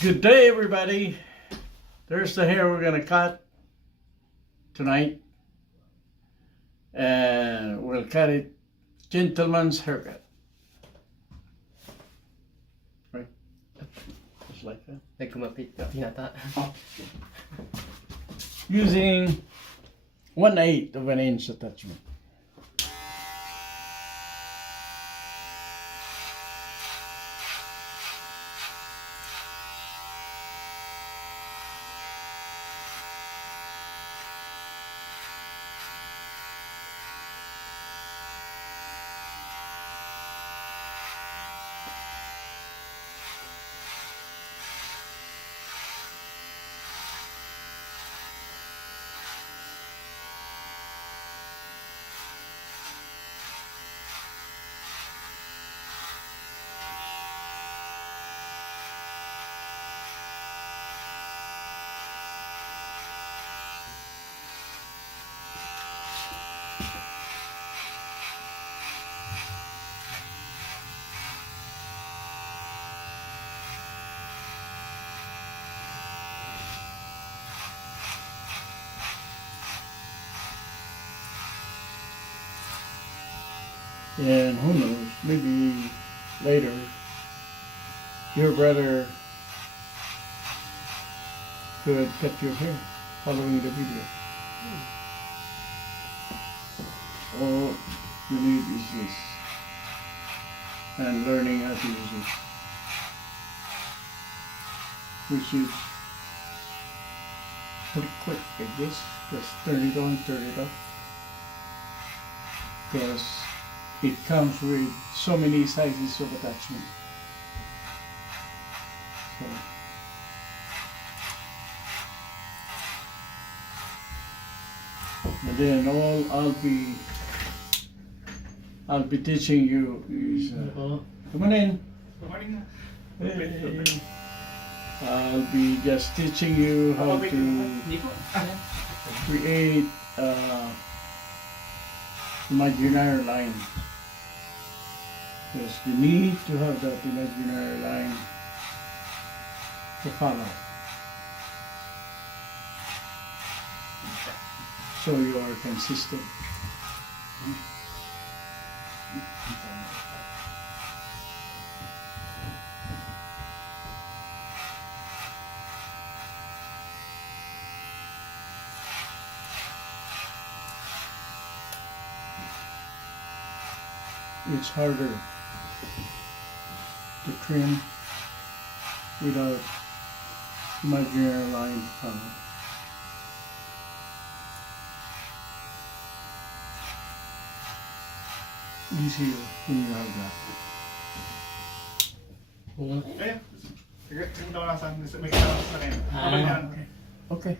Good day, everybody. There's the hair we're gonna cut tonight, and we'll cut it gentleman's haircut. Right? Just like that. May kumapit yata. Using 1/8 of an inch attachment. And who knows, maybe later your brother could cut your hair following the video. All you need is this and learning how to use it, which is pretty quick, I guess. Just turn it on, turn it off, because it comes with so many sizes of attachment. So, and then all I'll be teaching you is come on in. Good morning. Hey. I'll be just teaching you how to create imaginary line. Because you need to have that imaginary line to follow. So you are consistent. It's harder to trim without imaginary line to follow. Easier when you have that. Ayun. Sige, pumunta ko lang sa may kasama sa akin. Okay yan. Okay.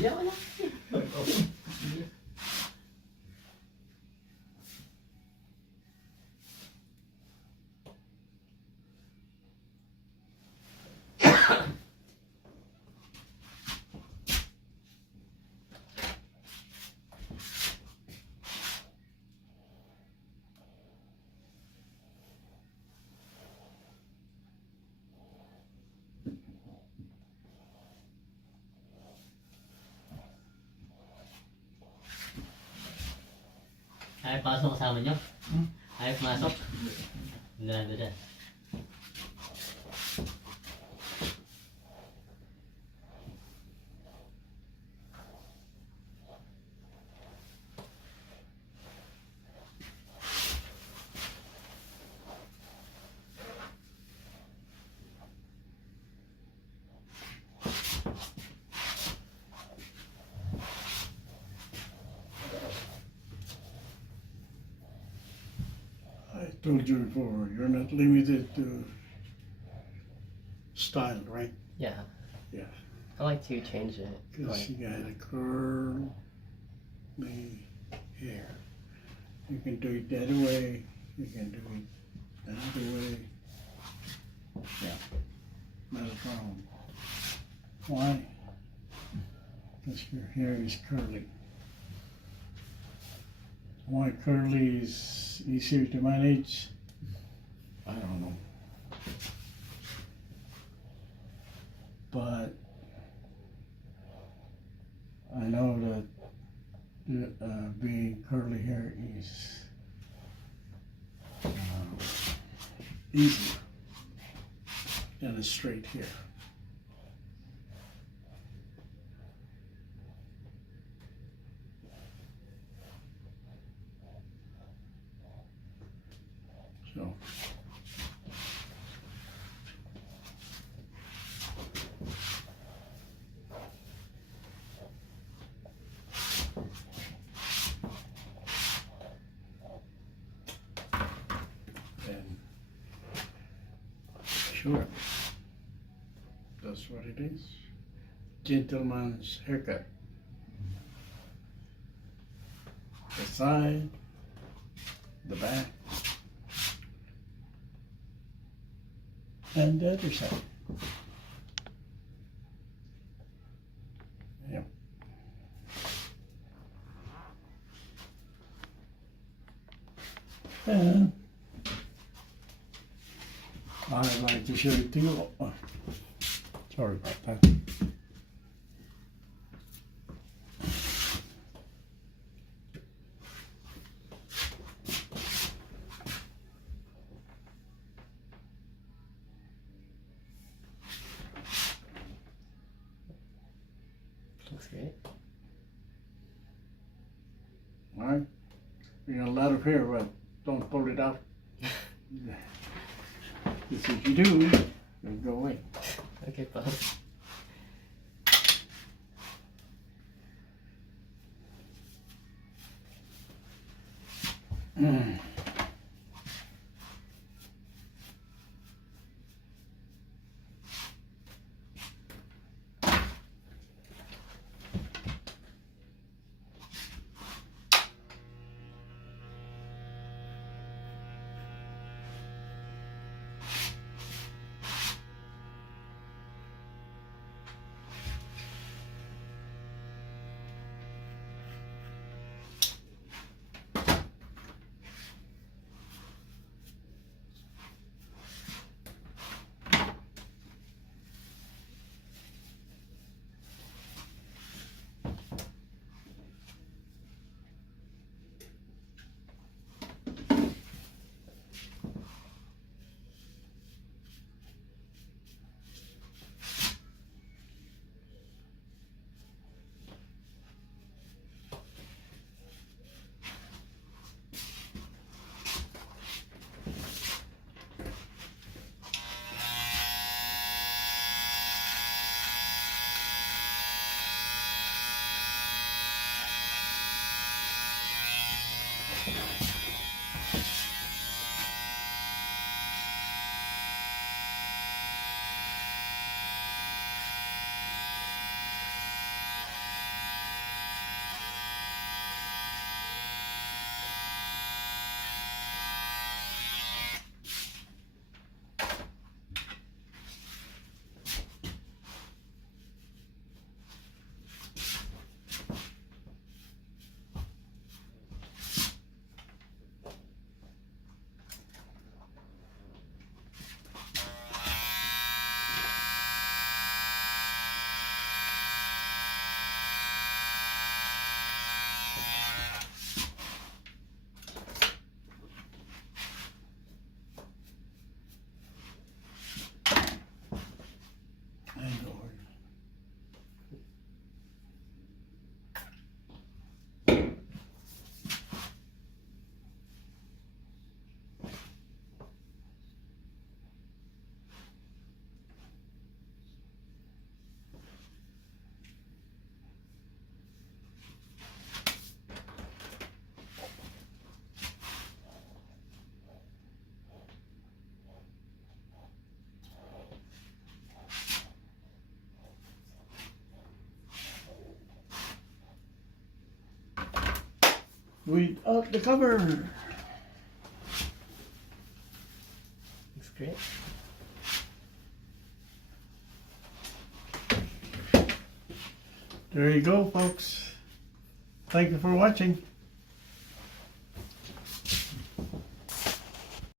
Hindi ako lang. Ayaw pasok kasama nyo? Ayaw pumasok? Ganda dyan. told you before, you're not limited to style, right? Yeah. Yeah. I like to change it. Because Like, you got a curl the hair. You can do it that way, you can do it the other way. Yeah, not a problem. Why? Because your hair is curly. Why curly is easier to manage? I don't know. But I know that being curly hair is easier than a straight hair. So and sure, that's what it is. Gentleman's haircut. The side, the back, and the other side. Yep. And I'd like to show it to you. Oh, sorry about that. looks great. All right. You got a lot of hair, but don't pull it out. Because if you do, it'll go away. Okay, boss. without the cover. Looks great. There you go, folks. Thank you for watching.